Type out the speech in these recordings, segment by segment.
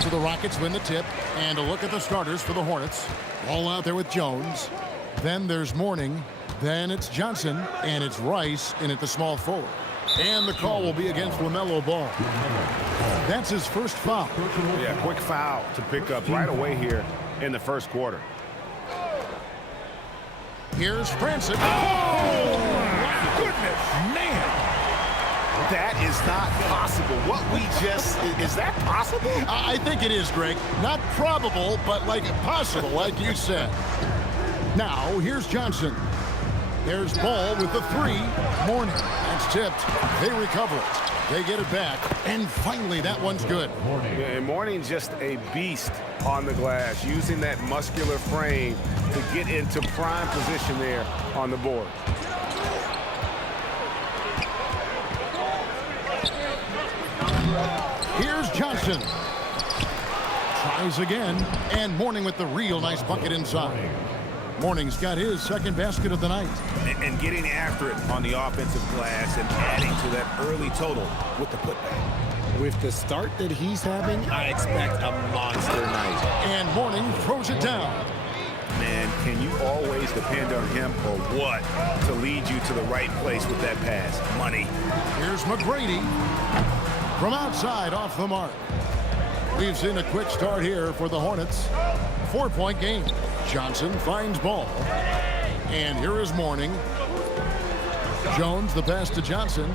So the Rockets win the tip, and a look at the starters for the Hornets. All out there with Jones. Then there's Mourning. Then it's Johnson, and it's Rice in at the small forward. And the call will be against Lamelo Ball. That's his first foul. Yeah, quick foul to pick up right away here in the first quarter. Here's Francis. Oh, my goodness, man. That is not possible. What we just, is that possible? I think it is, Greg. Not probable, but like possible, like you said. Now, here's Johnson. There's Ball with the three. Mourning. That's tipped. They recover it. They get it back. And finally, that one's good. Yeah, and Mourning just a beast on the glass, using that muscular frame to get into prime position there on the board. Here's Johnson. Tries again. And Mourning with the real nice bucket inside. Mourning's got his second basket of the night. And getting after it on the offensive glass and adding to that early total with the putback. With the start that he's having, I expect a monster night. And Mourning throws it down. Man, can you always depend on him or what to lead you to the right place with that pass? Money. Here's McGrady. From outside, off the mark. We've seen a quick start here for the Hornets. 4-point game. Johnson finds Ball. And here is Mourning. Jones, the pass to Johnson.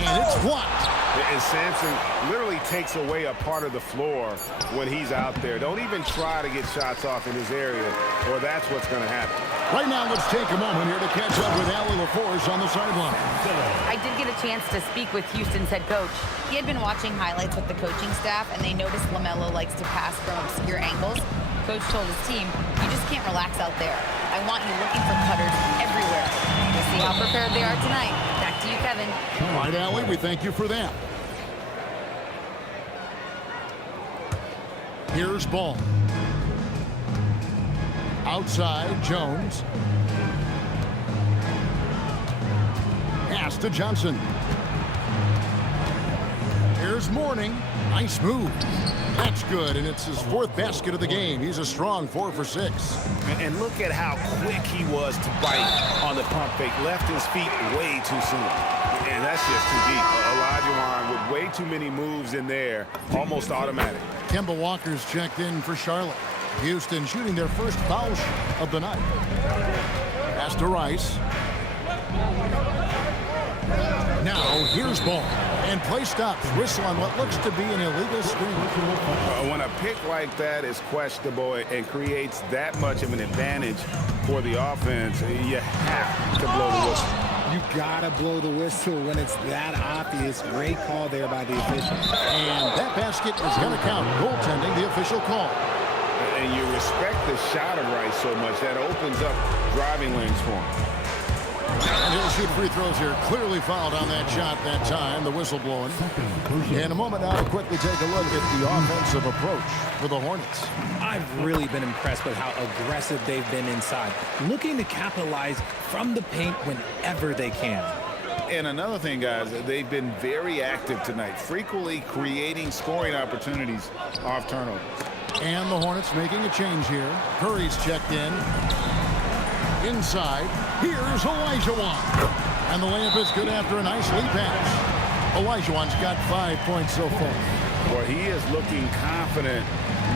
And it's blocked. And Samson literally takes away a part of the floor when he's out there. Don't even try to get shots off in his area, or that's what's going to happen. Right now, let's take a moment here to catch up with Allie LaForce on the sideline. I did get a chance to speak with Houston's head coach. He had been watching highlights with the coaching staff, and they noticed Lamelo likes to pass from obscure angles. Coach told his team, you just can't relax out there. I want you looking for cutters everywhere. We'll see how prepared they are tonight. Back to you, Kevin. All right, Allie, we thank you for that. Here's Ball. Outside, Jones. Pass to Johnson. Here's Mourning. Nice move. That's good, and it's his fourth basket of the game. He's a strong 4 for 6. And look at how quick he was to bite on the pump fake. Left his feet way too soon. And that's just too deep. Olajuwon with way too many moves in there. Almost automatic. Kemba Walker's checked in for Charlotte. Houston shooting their first foul shot of the night. Pass to Rice. Now here's Ball. And play stops. Whistle on what looks to be an illegal screen. When a pick like that is questionable and creates that much of an advantage for the offense, you have to blow the whistle. You gotta blow the whistle when it's that obvious. Great call there by the official. And that basket is going to count. Goaltending, the official call. And you respect the shot of Rice so much that opens up driving lanes for him. And he'll shoot free throws here. Clearly fouled on that shot that time. The whistle blowing. In a moment now, we'll quickly take a look at the offensive approach for the Hornets. I've really been impressed with how aggressive they've been inside, looking to capitalize from the paint whenever they can. And another thing, guys, they've been very active tonight, frequently creating scoring opportunities off turnovers. And the Hornets making a change here. Curry's checked in. Inside, here's Olajuwon. And the layup is good after a nice lead pass. Olajuwon's got 5 points so far. Well, he is looking confident.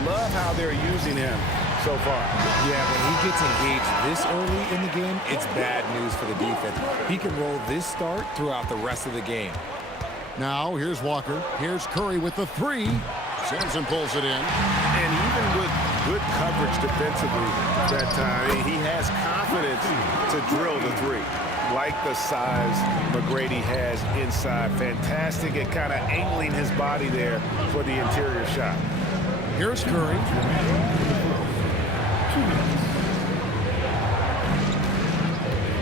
Love how they're using him so far. Yeah, when he gets engaged this early in the game, it's bad news for the defense. He can roll this start throughout the rest of the game. Now, here's Walker. Here's Curry with the three. Samson pulls it in. And even with good coverage defensively that time. He has confidence to drill the three. Like the size McGrady has inside. Fantastic at kind of angling his body there for the interior shot. Here's Curry.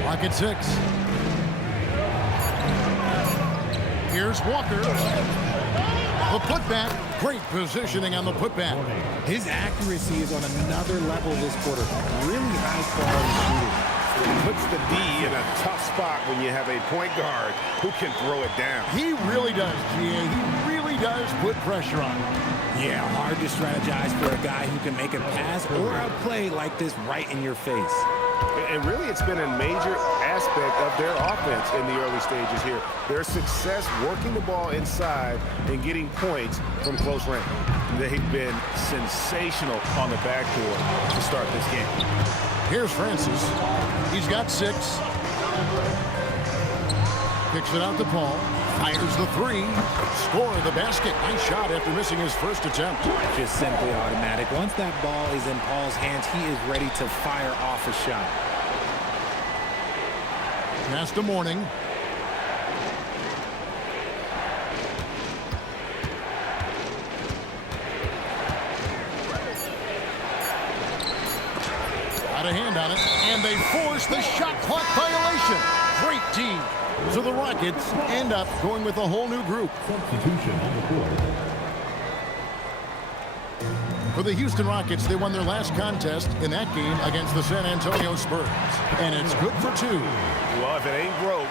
Lock at 6. Here's Walker. The putback. Great positioning on the putback. His accuracy is on another level this quarter. Really high quality shooting. It puts the D in a tough spot when you have a point guard who can throw it down. He really does, GA. He really does put pressure on him. Yeah, hard to strategize for a guy who can make a pass or a play like this right in your face. And really, it's been a major aspect of their offense in the early stages here. Their success working the ball inside and getting points from close range. They've been sensational on the backcourt to start this game. Here's Francis. He's got 6. Kicks it out to Paul. Fires the 3. Score the basket. Nice shot after missing his first attempt. Just simply automatic. Once that ball is in Paul's hands, he is ready to fire off a shot. Pass to Mourning. Got a hand on it, and they force the shot clock violation. Great team. So the Rockets end up going with a whole new group. Substitution on the court. For the Houston Rockets, they won their last contest in that game against the San Antonio Spurs. And it's good for 2. Well, if it ain't broke,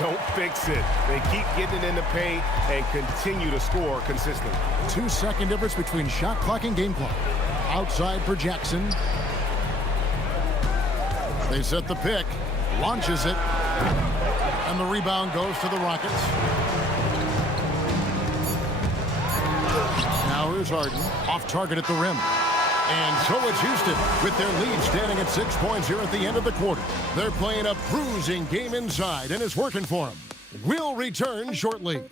don't fix it. They keep getting it in the paint and continue to score consistently. 2-second difference between shot clock and game clock. Outside for Jackson. They set the pick. Launches it. And the rebound goes to the Rockets. Now here's Harden. Off target at the rim. And so it's Houston with their lead standing at 6 points here at the end of the quarter. They're playing a bruising game inside, and it's working for them. We'll return shortly.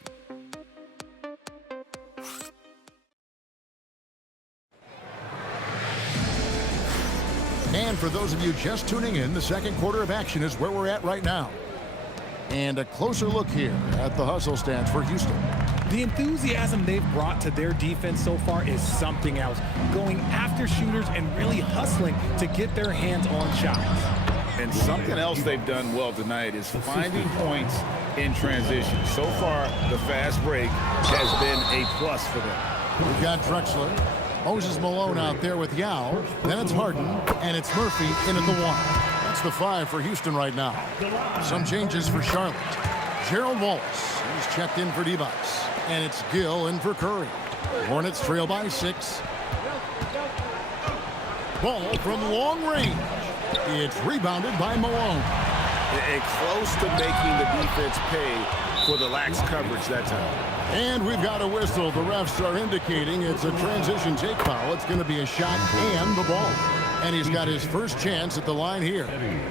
And for those of you just tuning in, the second quarter of action is where we're at right now. And a closer look here at the hustle stance for Houston. The enthusiasm they've brought to their defense so far is something else. Going after shooters and really hustling to get their hands on shots. And something else they've done well tonight is finding points in transition. So far, the fast break has been a plus for them. We've got Drexler. Moses Malone out there with Yao. Then it's Harden, and it's Murphy in at the 1. That's the 5 for Houston right now. Some changes for Charlotte. Gerald Wallace, he's checked in for Device. And it's Gill in for Curry. Hornets trail by 6. Ball from long range. It's rebounded by Malone. And close to making the defense pay for the lax coverage that time. And we've got a whistle. The refs are indicating it's a transition take foul. It's going to be a shot and the ball. And he's got his first chance at the line here.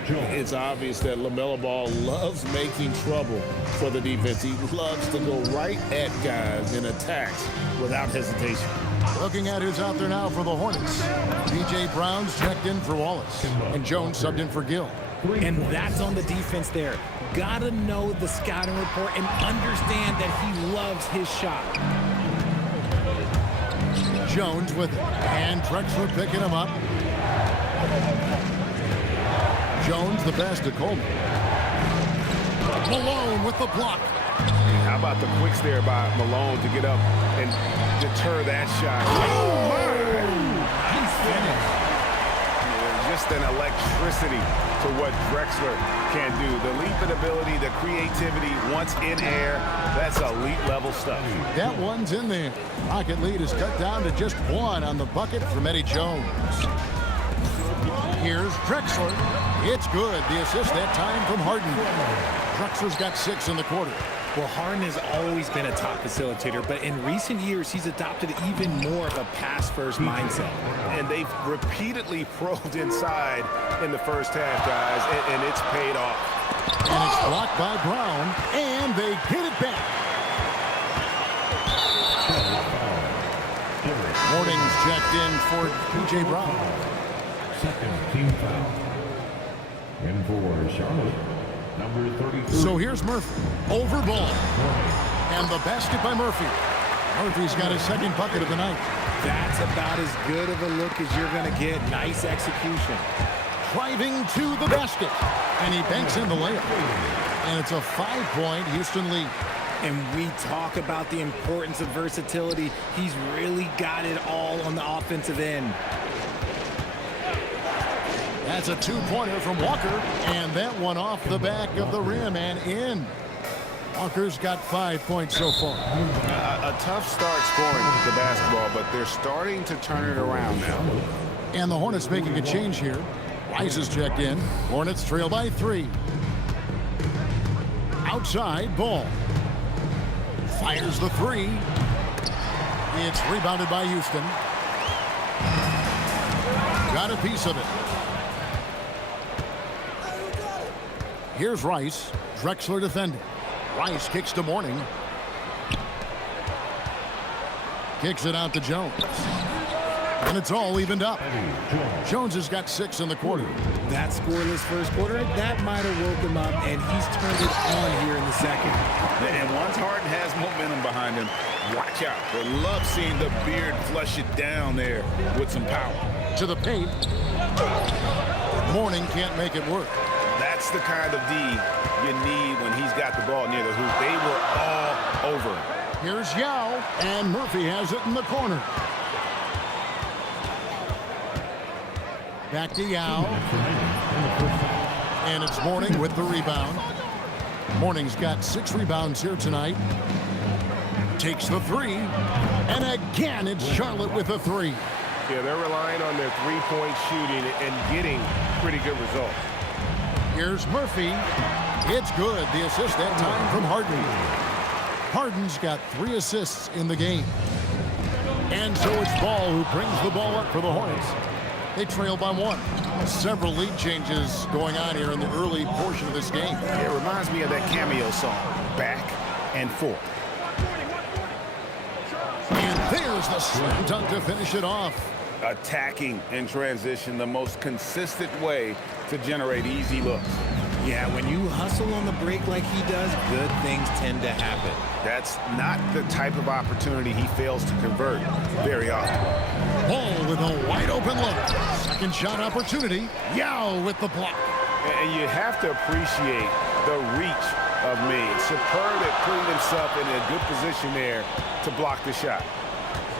It's obvious that Lamelo Ball loves making trouble for the defense. He loves to go right at guys in attacks without hesitation. Looking at who's out there now for the Hornets. DJ Brown's checked in for Wallace. And Jones subbed in for Gill. And that's on the defense there. Gotta know the scouting report and understand that he loves his shot. Jones with it. And Drexler picking him up. Jones the pass to Coleman. Malone with the block. How about the quicks there by Malone to get up and deter that shot? Oh, my! He's finished. Just an electricity to what Drexler can do. The leaping ability, the creativity, once in air, that's elite level stuff. That one's in there. Rocket lead is cut down to just 1 on the bucket from Eddie Jones. Here's Drexler. It's good. The assist that time from Harden. Drexler's got 6 in the quarter. Well, Harden has always been a top facilitator, but in recent years, he's adopted even more of a pass-first mindset. And they've repeatedly probed inside in the first half, guys, and it's paid off. And it's blocked by Brown, and they get it back. Mourning's checked in for P.J. Brown. Second team foul. And for Charlotte, number 33. So here's Murphy. Over ball. And the basket by Murphy. Murphy's got his second bucket of the night. That's about as good of a look as you're going to get. Nice execution. Driving to the basket. And he banks in the layup. And it's a 5-point Houston lead. And we talk about the importance of versatility. He's really got it all on the offensive end. That's a 2-pointer from Walker. And that one off the back of the rim and in. Walker's got 5 points so far. A tough start scoring the basketball, but they're starting to turn it around now. And the Hornets making a change here. Rice is checked in. Hornets trail by 3. Outside, ball. Fires the 3. It's rebounded by Houston. Got a piece of it. Here's Rice. Drexler defending. Rice kicks to Mourning. Kicks it out to Jones. And it's all evened up. Jones has got 6 in the quarter. That scoreless first quarter, that might have woke him up, and he's turned it on here in the second. And once Harden has momentum behind him, watch out. They love seeing the beard flush it down there with some power. To the paint. Mourning can't make it work. That's the kind of D you need when he's got the ball near the hoop. They were all over him. Here's Yao, and Murphy has it in the corner. Back to Yao. And it's Mourning with the rebound. Mourning's got 6 rebounds here tonight. Takes the 3. And again, it's Charlotte with a 3. Yeah, they're relying on their three-point shooting and getting pretty good results. Here's Murphy. It's good. The assist that time from Harden. Harden's got 3 assists in the game. And so it's Ball who brings the ball up for the Hornets. They trail by 1. Several lead changes going on here in the early portion of this game. It reminds me of that cameo song, Back and Forth. And there's the slam dunk to finish it off. Attacking in transition, the most consistent way to generate easy looks. Yeah, when you hustle on the break like he does, good things tend to happen. That's not the type of opportunity he fails to convert very often. Ball with a wide open look. Second shot opportunity. Yao with the block. And you have to appreciate the reach of Ming. Superb at putting himself in a good position there to block the shot.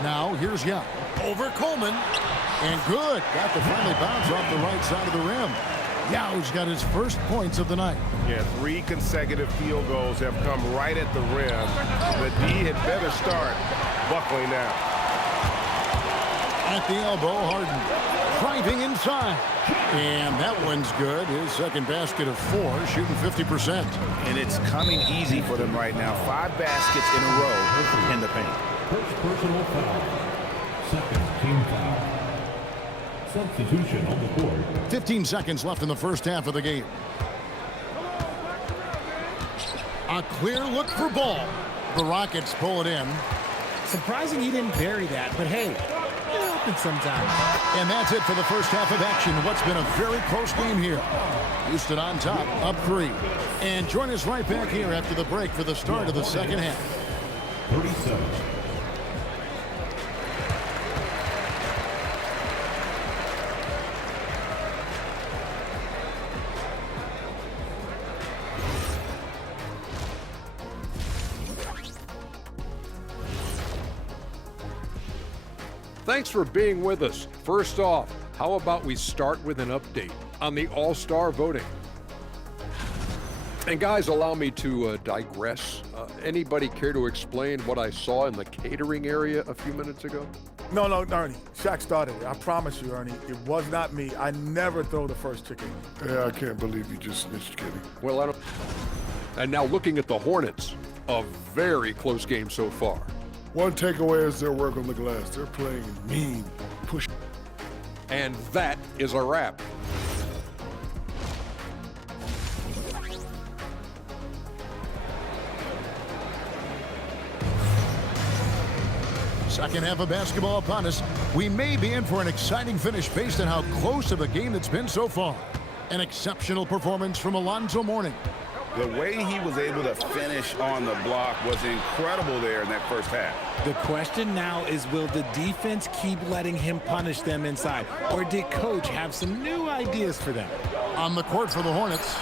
Now here's Yao. Over Coleman. And good. Got the friendly bounce off the right side of the rim. Yao's got his first points of the night. Yeah, 3 consecutive field goals have come right at the rim. The D had better start buckling down. At the elbow, Harden driving inside. And that one's good. His second basket of 4, shooting 50%. And it's coming easy for them right now. 5 baskets in a row in the paint. First personal foul. Second team foul. Substitution on the board. 15 seconds left in the first half of the game. A clear look for Ball. The Rockets pull it in. Surprising he didn't bury that, but hey, it happens sometimes. And that's it for the first half of action. What's been a very close game here. Houston on top, up 3. And join us right back here after the break for the start of the second half. 37. Thanks for being with us. First off, how about we start with an update on the All-Star voting? And guys, allow me to digress. Anybody care to explain what I saw in the catering area a few minutes ago? No, Ernie. Shaq started it. I promise you, Ernie. It was not me. I never throw the first chicken. Yeah, I can't believe you just snitched, Kenny. Well, I don't. And now looking at the Hornets, a very close game so far. One takeaway is their work on the glass. They're playing mean, push. And that is a wrap. Second half of basketball upon us. We may be in for an exciting finish based on how close of a game it's been so far. An exceptional performance from Alonzo Mourning. The way he was able to finish on the block was incredible there in that first half. The question now is, will the defense keep letting him punish them inside? Or did Coach have some new ideas for them? On the court for the Hornets,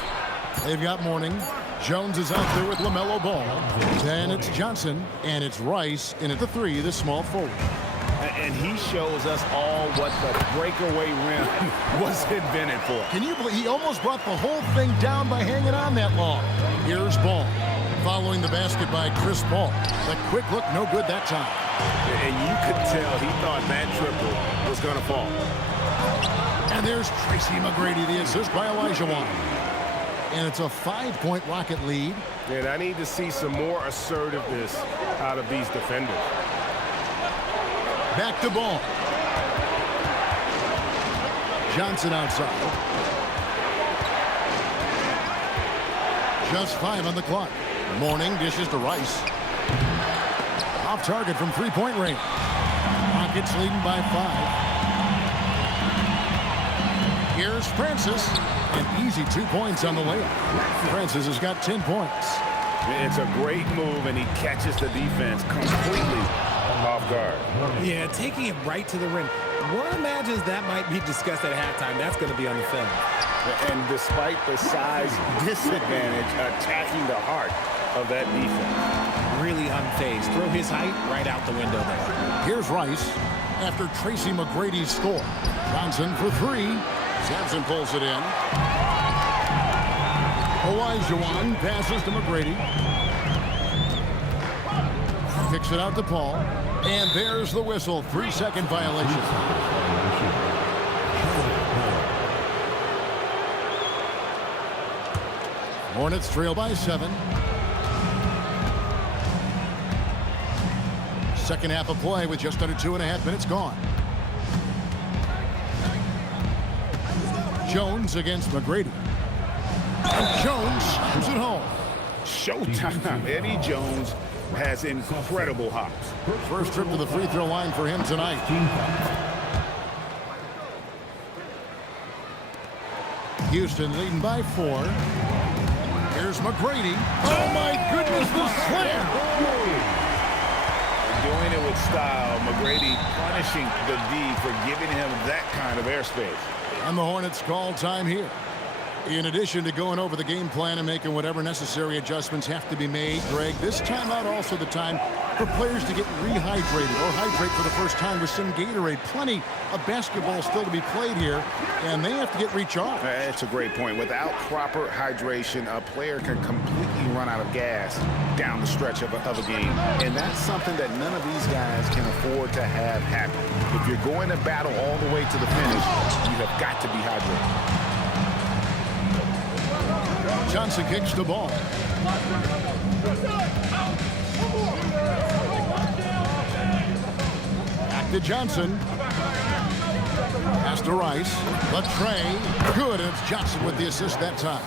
they've got Mourning. Jones is out there with Lamelo Ball. Then it's Johnson, and it's Rice in at the 3, the small forward. And he shows us all what the breakaway rim was invented for. Can you believe he almost brought the whole thing down by hanging on that long? Here's Ball. Following the basket by Chris Paul. The quick look, no good that time. And you could tell he thought that triple was going to fall. And there's Tracy McGrady, the assist by Olajuwon. And it's a 5-point Rocket lead. And I need to see some more assertiveness out of these defenders. Back to Ball. Johnson outside. Just 5 on the clock. Mourning dishes to Rice. Off target from 3-point range. Rockets leading by 5. Here's Francis. An easy 2 points on the layup. Francis has got 10 points. It's a great move, and he catches the defense completely off guard. Yeah, taking it right to the rim. One imagines that might be discussed at halftime. That's going to be on the film. And despite the size disadvantage, attacking the heart of that defense. Really unfazed. Throw his height right out the window there. Here's Rice after Tracy McGrady's score. Johnson for 3. Samson pulls it in. Olajuwon passes to McGrady. Kicks it out to Paul. And there's the whistle. 3-second violation. Hornets trail by 7. Second half of play with just under 2.5 minutes gone. Jones against McGrady. And Jones comes it home. Showtime. Eddie Jones has incredible hops. First trip to the free throw line for him tonight. Houston leading by 4. Here's McGrady. Oh my goodness, the slam! Doing it with style. McGrady punishing the D for giving him that kind of airspace. And the Hornets call time here. In addition to going over the game plan and making whatever necessary adjustments have to be made, Greg, this timeout also the time for players to get rehydrated or hydrate for the first time with some Gatorade. Plenty of basketball still to be played here, and they have to get recharged. That's a great point. Without proper hydration, a player can completely run out of gas down the stretch of a game. And that's something that none of these guys can afford to have happen. If you're going to battle all the way to the finish, you have got to be hydrated. Johnson kicks the ball. Back to Johnson. Pass to Rice. The tray. Good. And it's Johnson with the assist that time.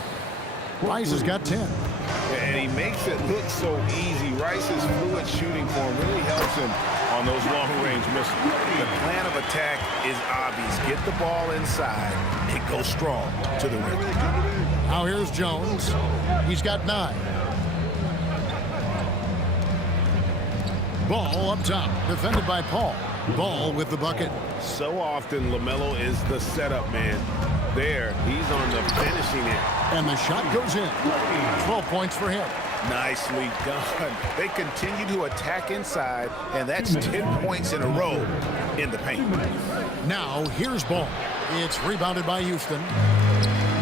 Rice has got 10. And he makes it look so easy. Rice's fluid shooting form really helps him on those long-range misses. The plan of attack is obvious. Get the ball inside and go strong to the rim. Now here's Jones. He's got 9. Ball up top. Defended by Paul. Ball with the bucket. So often Lamelo is the setup man. There, he's on the finishing end. And the shot goes in. 12 points for him. Nicely done. They continue to attack inside, and that's 10 points in a row in the paint. Now here's Ball. It's rebounded by Houston.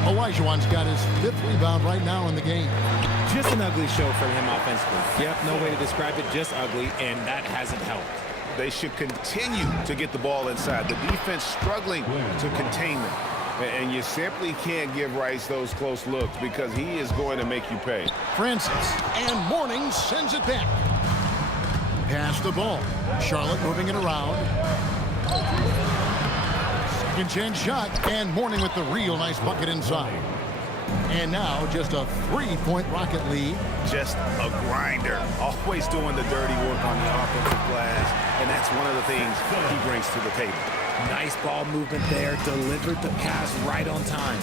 Olajuwon's got his 5th rebound right now in the game. Just an ugly show for him offensively. Yep, no way to describe it, just ugly, and that hasn't helped. They should continue to get the ball inside. The defense struggling to contain them. And you simply can't give Rice those close looks because he is going to make you pay. Francis, and Mourning sends it back. Pass the ball. Charlotte moving it around. Second chance shot, and Mourning with the real nice bucket inside. And now just a 3-point Rocket lead. Just a grinder. Always doing the dirty work on the offensive glass. And that's one of the things he brings to the table. Nice ball movement there. Delivered the pass right on time.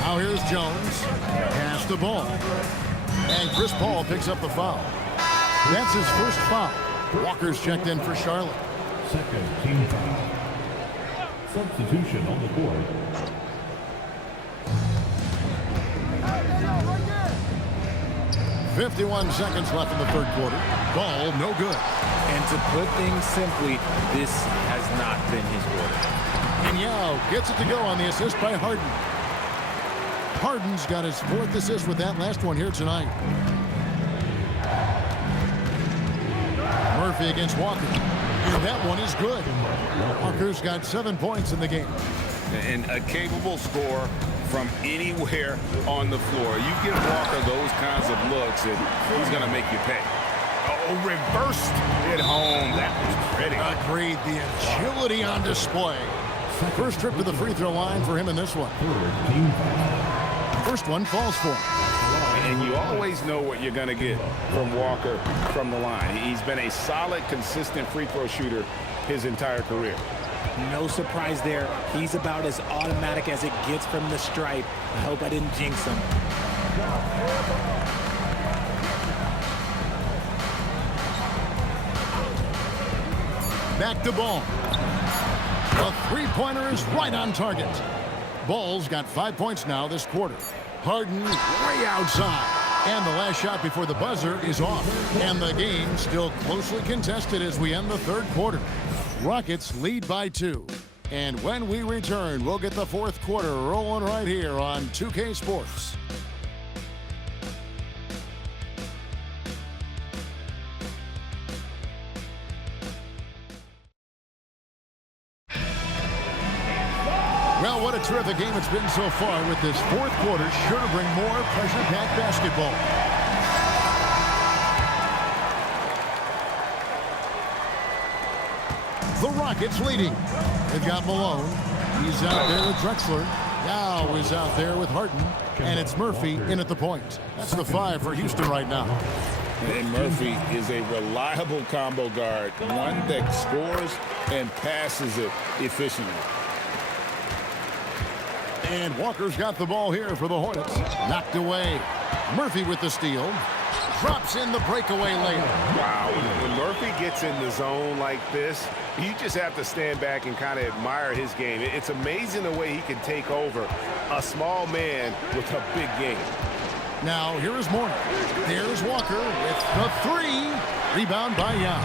Now here's Jones. Pass the ball. And Chris Paul picks up the foul. That's his first foul. Walker's checked in for Charlotte. Second team foul. Substitution on the court. 51 seconds left in the third quarter. Ball no good. And to put things simply, this has not been his quarter. And Yao gets it to go on the assist by Harden. Harden's got his 4th assist with that last one here tonight. Murphy against Walker. And that one is good. Walker's got 7 points in the game. And a capable scorer from anywhere on the floor. You give Walker those kinds of looks, and he's going to make you pay. Oh, reversed it home. That was pretty. Agreed. The agility on display. First trip to the free throw line for him in this one. First one falls for him. And you always know what you're going to get from Walker from the line. He's been a solid, consistent free throw shooter his entire career. No surprise there. He's about as automatic as it gets from the stripe. I hope I didn't jinx him. Back to Ball. The three-pointer is right on target. Ball's got 5 points now this quarter. Harden way outside. And the last shot before the buzzer is off. And the game still closely contested as we end the third quarter. Rockets lead by 2. And when we return, we'll get the fourth quarter rolling right here on 2K Sports. Well, what a terrific game it's been so far, with this fourth quarter sure to bring more pressure-packed basketball. The Rockets leading. They've got Malone. He's out there with Drexler. Now is out there with Harden. And it's Murphy in at the point. That's the 5 for Houston right now. And Murphy is a reliable combo guard, one that scores and passes it efficiently. And Walker's got the ball here for the Hornets. Knocked away. Murphy with the steal. Drops in the breakaway layup. Wow, when Murphy gets in the zone like this, you just have to stand back and kind of admire his game. It's amazing the way he can take over a small man with a big game. Now, here is Mourning. There's Walker with the 3. Rebound by Young.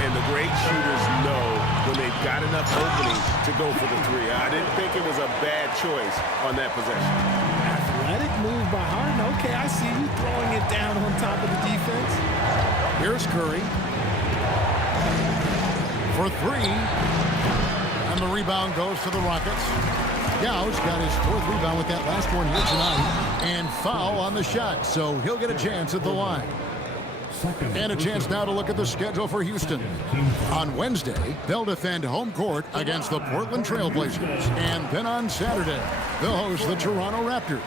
And the great shooters know when they've got enough opening to go for the 3. I didn't think it was a bad choice on that possession. Athletic move by Harden. Okay, I see you throwing it down on top of the defense. Here's Curry. For 3. And the rebound goes to the Rockets. Yau's got his 4th rebound with that last one here tonight. And foul on the shot, so he'll get a chance at the line. And a chance now to look at the schedule for Houston. On Wednesday, they'll defend home court against the Portland Trail Blazers. And then on Saturday, they'll host the Toronto Raptors.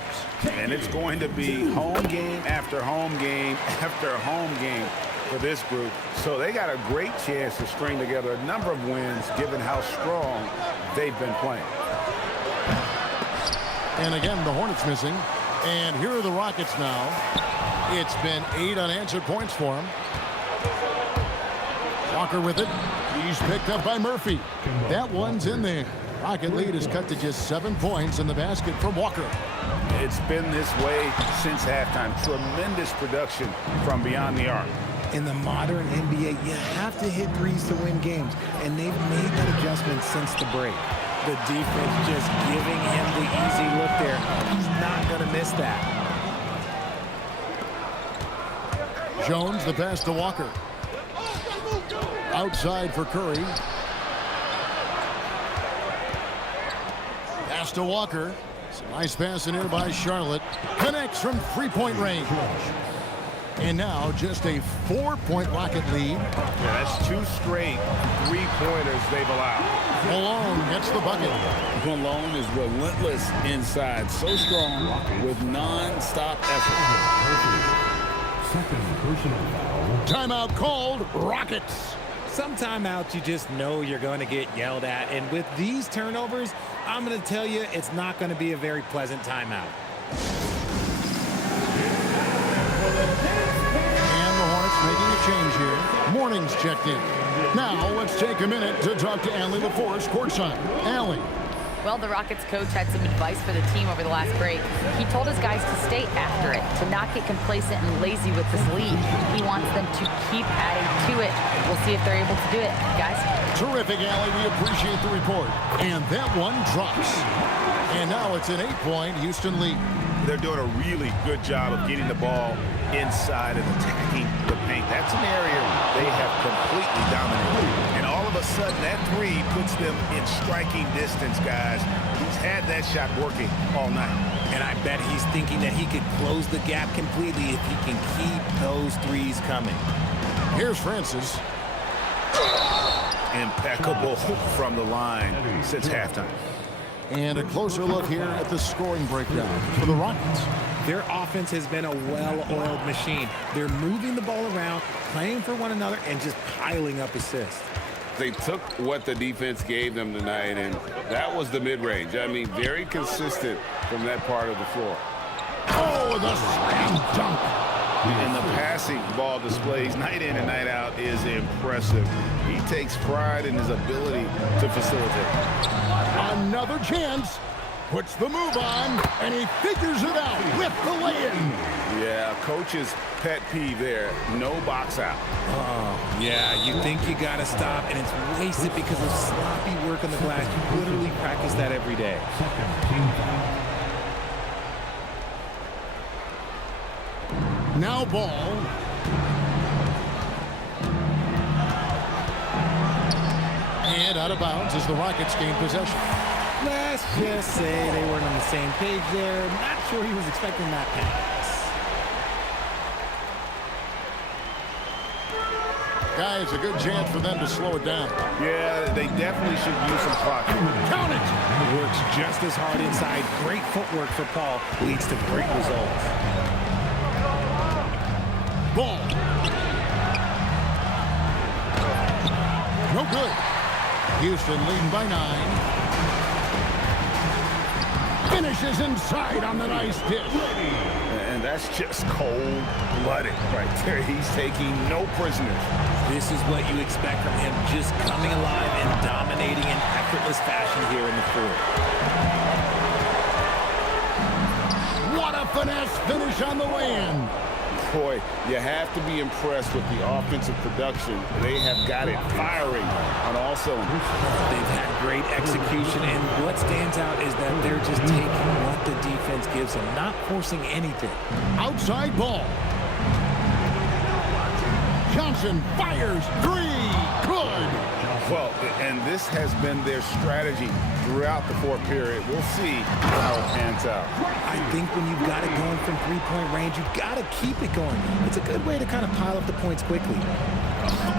And it's going to be home game after home game after home game for this group. So they got a great chance to string together a number of wins given how strong they've been playing. And again, the Hornets missing. And here are the Rockets now. It's been 8 unanswered points for him. Walker with it. He's picked up by Murphy. That one's in there. Rocket lead is cut to just 7 points in the basket from Walker. It's been this way since halftime. Tremendous production from beyond the arc. In the modern NBA, you have to hit threes to win games, and they've made that adjustment since the break. The defense just giving him the easy look there. He's not going to miss that. Jones, the pass to Walker. Outside for Curry. Pass to Walker. It's a nice pass in here by Charlotte. Connects from 3-point range. And now just a 4-point Rocket lead. Yeah, that's 2 straight 3-pointers they've allowed. Malone gets the bucket. Malone is relentless inside, so strong with non-stop effort. Second personal foul. Timeout called. Rockets. Some timeouts you just know you're going to get yelled at. And with these turnovers, I'm going to tell you it's not going to be a very pleasant timeout. And the Hornets making a change here. Mourning's checked in. Now let's take a minute to talk to Allie LaForce courtside. Allie. Well, the Rockets coach had some advice for the team over the last break. He told his guys to stay after it, to not get complacent and lazy with this lead. He wants them to keep adding to it. We'll see if they're able to do it, guys. Terrific, Allie. We appreciate the report. And that one drops. And now it's an 8-point Houston lead. They're doing a really good job of getting the ball inside and attacking the paint. That's an area they have completely dominated. And all of a sudden, that 3 puts them in striking distance, guys. He's had that shot working all night. And I bet he's thinking that he could close the gap completely if he can keep those 3s coming. Here's Francis. Impeccable from the line since halftime. And a closer look here at the scoring breakdown for the Rockets. Their offense has been a well-oiled machine. They're moving the ball around, playing for one another, and just piling up assists. They took what the defense gave them tonight, and that was the mid-range. I mean, very consistent from that part of the floor. Oh, the slam dunk. And the passing ball displays night in and night out is impressive. He takes pride in his ability to facilitate. Another chance. Puts the move on, and he figures it out with the lay-in. Yeah, coach's pet peeve there. No box out. Oh, yeah, you think you got to stop, and it's wasted because of sloppy work on the glass. You literally practice that every day. Second team foul. Now ball. And out of bounds as the Rockets gain possession. Let's just say they weren't on the same page there. Not sure he was expecting that pass. Guys, a good chance for them to slow it down. Yeah, they definitely should use some clock. Count it! Works just as hard inside. Great footwork for Paul. Leads to great results. Ball. No good. Houston leading by 9. Finishes inside on the nice dish. And that's just cold-blooded right there. He's taking no prisoners. This is what you expect from him, just coming alive and dominating in effortless fashion here in the fourth. What a finesse finish on the lay-in. Boy, you have to be impressed with the offensive production. They have got it firing on all cylinders. They've had great execution, and what stands out is that they're just taking what the defense gives them, not forcing anything. Outside ball. Johnson fires 3. Good. Well, and this has been their strategy throughout the fourth period. We'll see how it pans out. I think when you've got it going from three-point range, you've got to keep it going. It's a good way to kind of pile up the points quickly.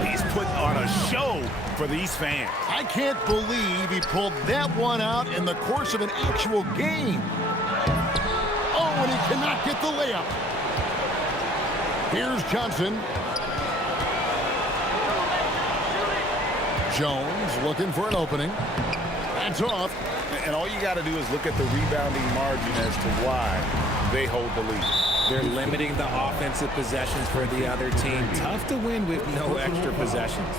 He's putting on a show for these fans. I can't believe he pulled that one out in the course of an actual game. Oh, and he cannot get the layup. Here's Johnson. Jones looking for an opening. That's off. And all you got to do is look at the rebounding margin as to why they hold the lead. They're limiting the offensive possessions for the other team. Tough to win with no extra possessions.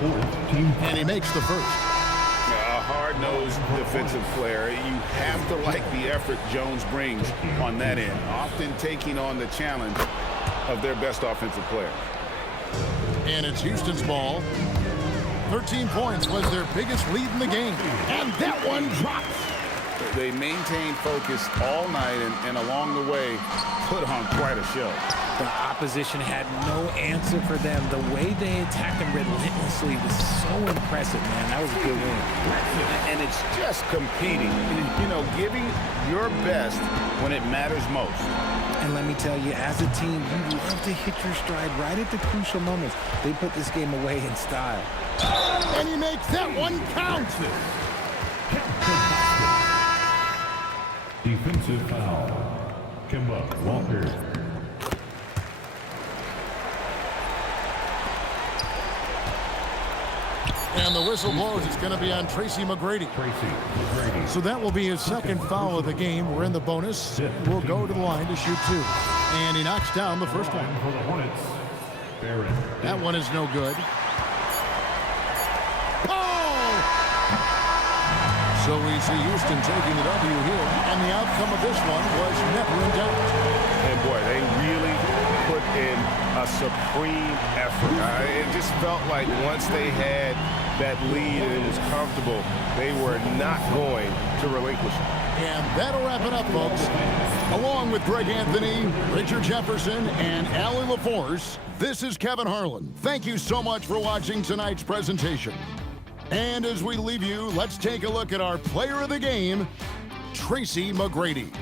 And he makes the first. A hard-nosed defensive player. You have to like the effort Jones brings on that end, often taking on the challenge of their best offensive player. And it's Houston's ball. 13 points was their biggest lead in the game. And that one drops. They maintained focus all night and along the way put on quite a show. The opposition had no answer for them. The way they attacked them relentlessly was so impressive, man. That was a good win. And it's just competing, you know, giving your best when it matters most. And let me tell you, as a team, you love to hit your stride right at the crucial moments. They put this game away in style. And he makes that one count. Defensive foul. Kembar Walker. And the whistle blows. It's going to be on Tracy McGrady. Tracy McGrady. So that will be his second foul of the game. We're in the bonus. We'll go to the line to shoot 2. And he knocks down the first one. For the Hornets, Barron. That one is no good. Oh! So we see Houston taking the W here. And the outcome of this one was never in doubt. And boy, they really put in a supreme effort. It just felt like once they had that lead and it was comfortable, they were not going to relinquish it. And that'll wrap it up, folks. Along with Greg Anthony, Richard Jefferson, and Allie LaForce, this is Kevin Harlan. Thank you so much for watching tonight's presentation. And as we leave you, let's take a look at our player of the game, Tracy McGrady.